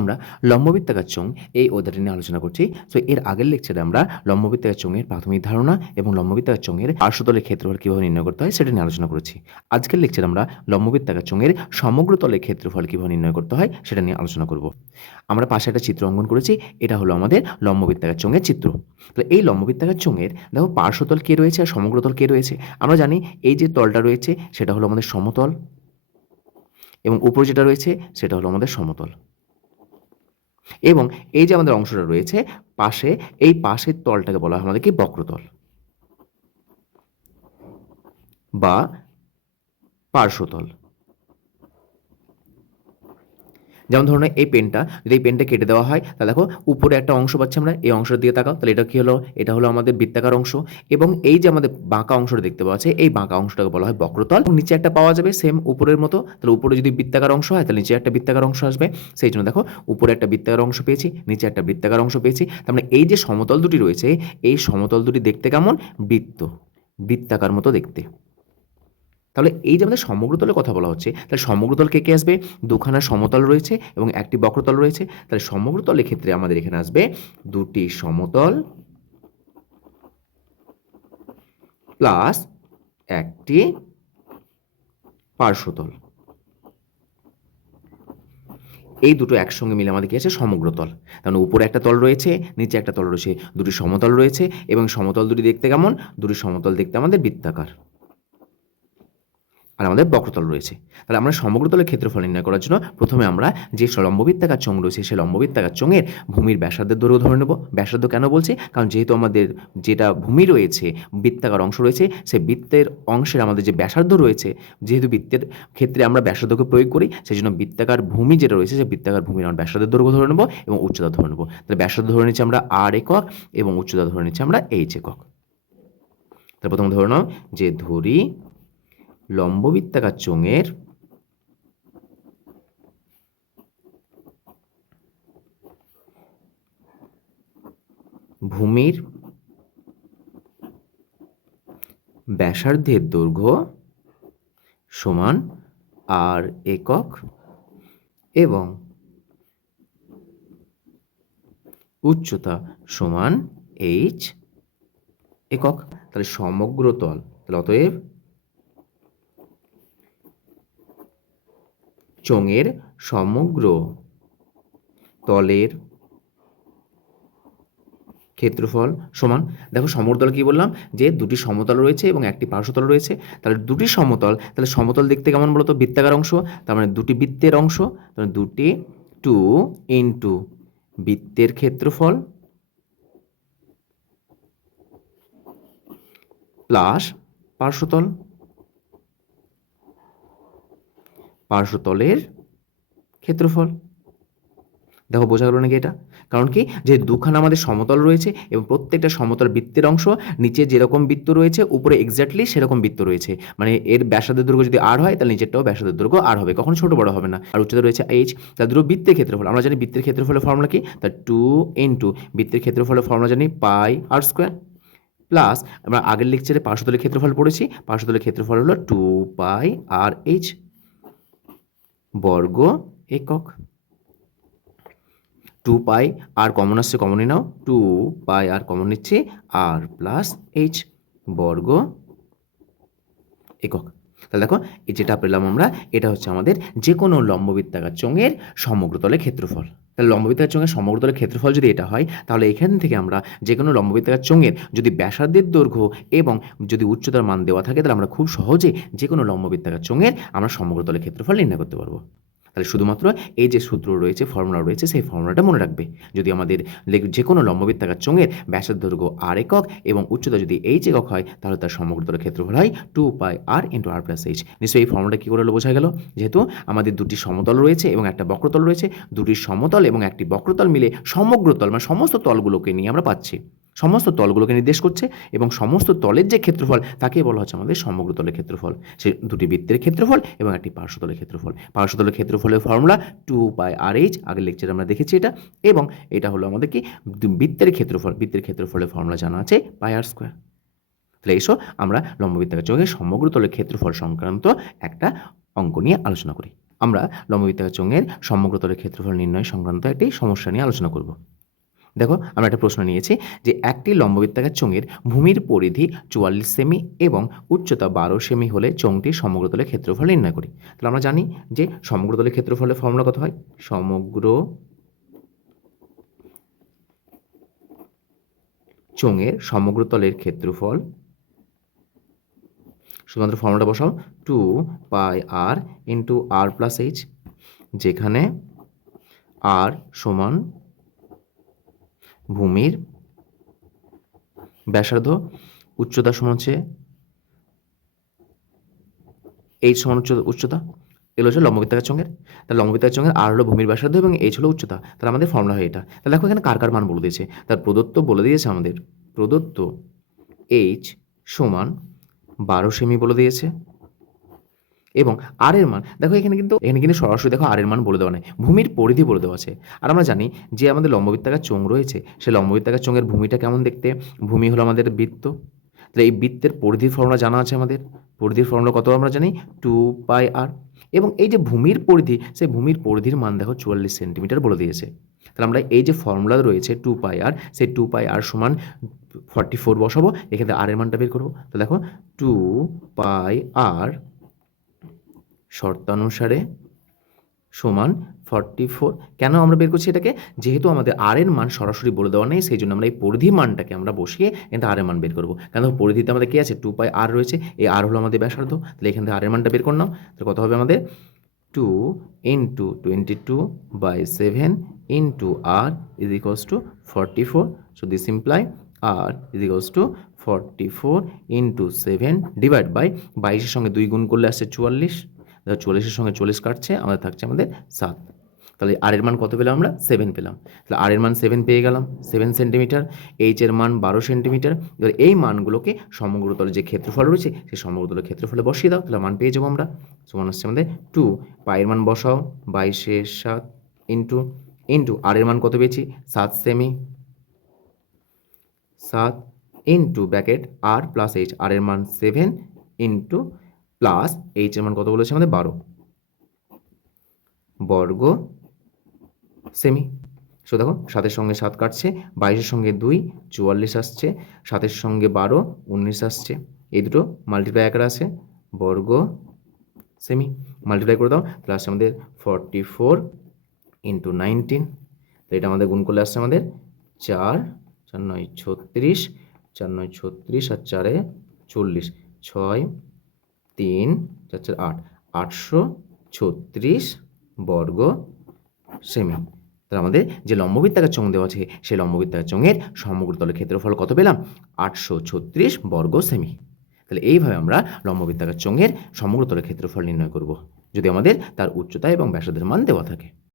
আমরা লম্ববৃত্তাকার চোঙ এই অধ্যায়টি নিয়ে আলোচনা করছি। সো এর আগের লেকচারে আমরা লম্ববৃত্তাকার চোঙের প্রাথমিক ধারণা এবং লম্ববৃত্তাকার চোঙের পার্শ্বতলের ক্ষেত্রফল কীভাবে নির্ণয় করতে হয় সেটা নিয়ে আলোচনা করেছি। আজকের লেকচারে আমরা লম্ববৃত্তাকার চোঙের সমগ্র তলের ক্ষেত্রফল কীভাবে নির্ণয় করতে হয় সেটা নিয়ে আলোচনা করব। আমরা পাশে একটা চিত্র অঙ্কন করেছি, এটা হলো আমাদের লম্ববৃত্তাকার চোঙের চিত্র। তো এই লম্ববৃত্তাকার চোঙের দেখো পার্শ্বতল কে রয়েছে আর সমগ্র সমগ্রতল কে রয়েছে। আমরা জানি এই যে তলটা রয়েছে সেটা হলো আমাদের সমতল এবং উপরে যেটা রয়েছে সেটা হলো আমাদের সমতল। এবং এই যে আমাদের অংশটা রয়েছে, পাশে, এই পাশের তলটাকে বলা হয় আমাদের কি বক্রতল বা পার্শ্বতল। যেমন ধরুন এই পেনটা যদি এই পেনটা কেটে দেওয়া হয়, তাহলে দেখো উপরে একটা অংশ পাচ্ছি আমরা, এই অংশের দিকে তাকাও, তাহলে এটা কি হলো? এটা হলো আমাদের বৃত্তাকার অংশ এবং এই যে আমাদের বাঁকা অংশটা দেখতে পাওয়া যাচ্ছে, এই বাঁকা অংশটাকে বলা হয় বক্রতল। নিচে একটা পাওয়া যাবে সেম উপরের মতো, তাহলে উপরে যদি বৃত্তাকার অংশ হয়, তাহলে নিচে একটা বৃত্তাকার অংশ আসবে। সেই জন্য দেখো, উপরে একটা বৃত্তাকার অংশ পেয়েছি, নিচে একটা বৃত্তাকার অংশ পেয়েছি। তার মানে এই যে সমতল দুটি রয়েছে, এই সমতল দুটি দেখতে কেমন? বৃত্ত, বৃত্তাকার মতো দেখতে। তাহলে এই যে আমাদের সমগ্রতলের কথা বলা হচ্ছে, তাহলে সমগ্রতল কে কে আসবে? দুখানা সমতল রয়েছে এবং একটি বক্রতল রয়েছে। তাহলে সমগ্রতলের ক্ষেত্রে আমাদের এখানে আসবে দুটি সমতল প্লাস একটি পার্শ্বতল। এই দুটো একসঙ্গে মিলে আমাদের কি আছে? সমগ্রতল কারণ উপরে একটা তল রয়েছে, নিচে একটা তল রয়েছে, দুটি সমতল রয়েছে এবং সমতল দুটি দেখতে কেমন? দুটি সমতল দেখতে আমাদের বৃত্তাকার। আর আমাদের বক্রতল রয়েছে। তাহলে আমরা সমগ্রতলের ক্ষেত্রফল নির্ণয় করার জন্য প্রথমে আমরা যে লম্ববৃত্তাকার চোঙ রয়েছে, সেই লম্ববৃত্তাকার চোঙের ভূমির ব্যাসার্ধের দৈর্ঘ্য ধরে নেব। ব্যাসার্ধ কেন বলছি? কারণ যেহেতু আমাদের যেটা ভূমি রয়েছে, বৃত্তাকার অংশ রয়েছে, সেই বৃত্তের অংশের আমাদের যে ব্যাসার্ধ রয়েছে, যেহেতু বৃত্তের ক্ষেত্রে আমরা ব্যাসার্ধকে প্রয়োগ করি সেই জন্য বৃত্তাকার ভূমি যেটা রয়েছে, সেই বৃত্তাকার ভূমির আমরা ব্যাসার্ধের দৈর্ঘ্য ধরে নেব এবং উচ্চতা ধরে নেব। তাহলে ব্যাসার্ধ ধরে নিচ্ছি আমরা আর একক এবং উচ্চতা ধরে নিচ্ছি আমরা এইচ একক। তাহলে প্রথম ধরে নাও যে ধরি লম্ববৃত্তাকার চোঙের ভূমির ব্যাসার্ধের দৈর্ঘ্য সমান আর একক এবং উচ্চতা সমান এইচ একক। তাহলে সমগ্র তল, তাহলে অতএব চোঙের সমগ্র তলের ক্ষেত্রফল সমান। দেখো সমতল কি বললাম? যে দুটি সমতল রয়েছে এবং একটি পার্শ্বতল রয়েছে। তাহলে দুটি সমতল, তাহলে সমতল দেখতে কেমন বলতো? বৃত্তাকার অংশ, তার মানে দুটি বৃত্তের অংশ তাহলে দুটি টু ইন্টু বৃত্তের ক্ষেত্রফল প্লাস পার্শ্বতল। পার্শ্বতলের ক্ষেত্রফল। দেখো, বোঝা গেল নাকি এটা? কারণ কি? যে দুখানা আমাদের সমতল রয়েছে এবং প্রত্যেকটা সমতল বৃত্তের অংশ, নিচে যেরকম বৃত্ত রয়েছে, উপরে এক্স্যাক্টলি সেরকম বৃত্ত রয়েছে। মানে এর ব্যাসাদের দৈর্ঘ্য যদি আর হয়, তাহলে নিচেরটাও ব্যাসাদের দৈর্ঘ্য আর হবে। কখনো ছোট বড় হবে না। আর উচ্চতা রয়েছে এইচ তার দুটো বৃত্তের ক্ষেত্রফল। আমরা জানি বৃত্তের ক্ষেত্রফলের ফর্মুলা কি? তার টু ইন টু বৃত্তের ক্ষেত্রফলের ফর্মুলা জানি পাই আর স্কোয়ার প্লাস আমরা আগের লেকচারে পার্শ্বতলের ক্ষেত্রফল পড়েছি। পার্শ্বতলের ক্ষেত্রফল হলো টু পাই আর এইচ বর্গ একক। টু পাই আর কমন আসছে কমনই নাও। টু পাই আর কমন নিচ্ছে আর প্লাস এইচ বর্গ একক। তাহলে দেখো, এই যেটা পেলাম আমরা, এটা হচ্ছে আমাদের যে কোনো লম্ববৃত্তাকার চোঙের সমগ্রতলের ক্ষেত্রফল। তাহলে লম্ববৃত্তাকার চোঙের সমগ্রতলের ক্ষেত্রফল যদি এটা হয়, তাহলে এখান থেকে আমরা যে কোনো লম্ববৃত্তাকার চোঙের যদি ব্যাসার্ধের দৈর্ঘ্য এবং যদি উচ্চতার মান দেওয়া থাকে, তাহলে আমরা খুব সহজে যে কোনো লম্ববৃত্তাকার চোঙের আমরা সমগ্রতলের ক্ষেত্রফল নির্ণয় করতে পারব। তাহলে শুধুমাত্র এই যে সূত্র রয়েছে ফর্মুলা রয়েছে, সেই ফর্মুলাটা মনে রাখবে। যদি আমাদের যে কোনো লম্ববৃত্তাকার চোঙের ব্যাসের দৈর্ঘ্য আর একক এবং উচ্চতা যদি এইচ একক হয়, তাহলে তার সমগ্রতলের ক্ষেত্রফল হয় two pi r into r plus h নিশ্চয়ই এই ফর্মুলাটা কী করে বোঝা গেল? যেহেতু আমাদের দুটি সমতল রয়েছে এবং একটা বক্রতল রয়েছে, দুটি সমতল এবং একটি বক্রতল মিলে সমগ্রতল মানে সমস্ত তলগুলোকে নিয়ে আমরা পাচ্ছি। সমস্ত তলগুলোকে নির্দেশ করছে এবং সমস্ত তলের যে ক্ষেত্রফল তাকে বলা হচ্ছে আমাদের সমগ্র তলের ক্ষেত্রফল। সে দুটি বৃত্তের ক্ষেত্রফল এবং একটি পার্শ্বতলের ক্ষেত্রফল। পার্শ্বতলের ক্ষেত্রফলের formula two by r h আগের লেকচারে আমরা দেখেছি এটা, এবং এটা হলো আমাদের কি? বৃত্তের ক্ষেত্রফল। বৃত্তের ক্ষেত্রফলের ফর্মুলা জানা আছে পাই আর স্কোয়ার তাহলে এসো আমরা লম্ববৃত্তাকার চোখে সমগ্র তলের ক্ষেত্রফল সংক্রান্ত একটা অঙ্ক নিয়ে আলোচনা করি। আমরা লম্ববৃত্তাকার চোঙের সমগ্রতলের ক্ষেত্রফল নির্ণয় সংক্রান্ত একটি সমস্যা নিয়ে আলোচনা করব। দেখো, আমরা একটা প্রশ্ন নিয়েছি যে একটি লম্ববৃত্তাকার চোঙের ভূমির পরিধি চুয়াল্লিশ সেমি এবং উচ্চতা বারো সেমি হলে চোঙটির সমগ্রতলের ক্ষেত্রফল নির্ণয় করি। তাহলে আমরা জানি যে সমগ্রতলের ক্ষেত্রফলের ফর্মুলা কত হয়? সমগ্র চোঙের সমগ্রতলের ক্ষেত্রফল শুধুমাত্র ফর্মুলাটা বসাও two pi r into r plus h যেখানে আর সমান ভূমির ব্যাসার্ধ উচ্চতা সমান হচ্ছে এইচ সমান উচ্চতা। এগুলো হচ্ছে লম্ববৃত্তাকার চোঙের। তাহলে লম্ববৃত্তাকার চোঙের আর হলো ভূমির ব্যাসার্ধ এবং এইচ হলো উচ্চতা। তাহলে আমাদের ফর্মুলা হয় এটা। তাহলে দেখো এখানে কার কার মান বলে দিয়েছে। তার প্রদত্ত বলে দিয়েছে আমাদের। প্রদত্ত এইচ সমান বারো সেমি বলে দিয়েছে। এবং আর এর মান, দেখো এখানে কিন্তু এখানে কিন্তু সরাসরি দেখো আর এর মান বলে দেওয়া নেই, ভূমির পরিধি বলে দেওয়া আছে। আর আমরা জানি যে আমাদের লম্ববৃত্তাকার চোঙ রয়েছে, সেই লম্ববৃত্তাকার চোঙের ভূমিটা কেমন দেখতে? ভূমি হলো আমাদের বৃত্ত। তাহলে এই বৃত্তের পরিধির ফর্মুলা জানা আছে আমাদের। পরিধির ফর্মুলা কত আমরা জানি? টু পাই আর এবং এই যে ভূমির পরিধি, সেই ভূমির পরিধির মান দেখো চুয়াল্লিশ সেন্টিমিটার বলে দিয়েছে। তাহলে আমরা এই যে ফর্মুলা রয়েছে টু পাই আর সেই টু পাই আর সমান ফর্টি ফোর বসাবো, এখানে আর এর মানটা বের করব। তো দেখো, টু পাই আর শর্তানুসারে সমান ফর্টি ফোর কেন আমরা বের করছি এটাকে? যেহেতু আমাদের আর এর মান সরাসরি বলে দেওয়া নেই, সেই জন্য আমরা এই পরিধি মানটাকে আমরা বসিয়ে থেকে আর এর মান বের করব। কেন পরিধিতে আমাদের কী আছে? টু পাই আর রয়েছে। এই আর হলো আমাদের ব্যাসার্ধ। তাহলে এখান থেকে আর এর মানটা বের করলাম তাহলে কত হবে আমাদের? Two into twenty two by seven into r is equals to forty four so this imply r is equals to forty four into seven divide by বাইশের সঙ্গে দুই গুণ করলে আসছে চুয়াল্লিশ। চল্লিশের সঙ্গে চল্লিশ কাটছে, আমাদের থাকছে আমাদের সাত। তাহলে আর এর মান কত পেলাম আমরা? সেভেন পেলাম। তাহলে আর এর মান সেভেন পেয়ে গেলাম সেভেন সেন্টিমিটার এইচ এর মান বারো সেন্টিমিটার এবার এই মানগুলোকে সমগ্রতলের যে ক্ষেত্রফল রয়েছে, সেই সমগ্রতলের ক্ষেত্রফলে বসিয়ে দাও, তাহলে মান পেয়ে যাব আমরা। সমান হচ্ছে আমাদের টু পায়ের মান বসাও, বাইশে সাত ইন্টু ইন্টু আর এর মান কত পেয়েছি? সাত সেমি সাত into bracket r plus h r এর মান সেভেন ইন্টু প্লাস এইচ এর মান কত বলেছে আমাদের? বারো। বর্গ সেমি সো দেখো, সাতের সঙ্গে সাত কাটছে, বাইশের সঙ্গে দুই, চুয়াল্লিশ আসছে, সাতের সঙ্গে বারো, উনিশ আসছে। এই দুটো মাল্টিপ্লাই আকারে আছে, বর্গ সেমি মাল্টিপ্লাই করে দাও প্লাস আমাদের ফর্টি ফোর ইন্টু নাইনটিন তো এটা আমাদের গুণ করলে আসছে আমাদের চার চার নয় ছত্রিশ, চার নয় ছত্রিশ আর চারে চল্লিশ। ছয় তিন, চার চার, আট, আটশো ছত্রিশ বর্গ সেমি। তাহলে আমাদের যে লম্ববৃত্তাকার চং দেওয়া আছে, সেই লম্ববৃত্তাকার সমগ্র তলের ক্ষেত্রফল কত পেলাম? আটশো ছত্রিশ বর্গ সেমি। তাহলে এইভাবে আমরা লম্ববৃত্তাকার সমগ্র তলের ক্ষেত্রফল নির্ণয় করব। যদি আমাদের তার উচ্চতা এবং ব্যাসাদের মান দেওয়া থাকে।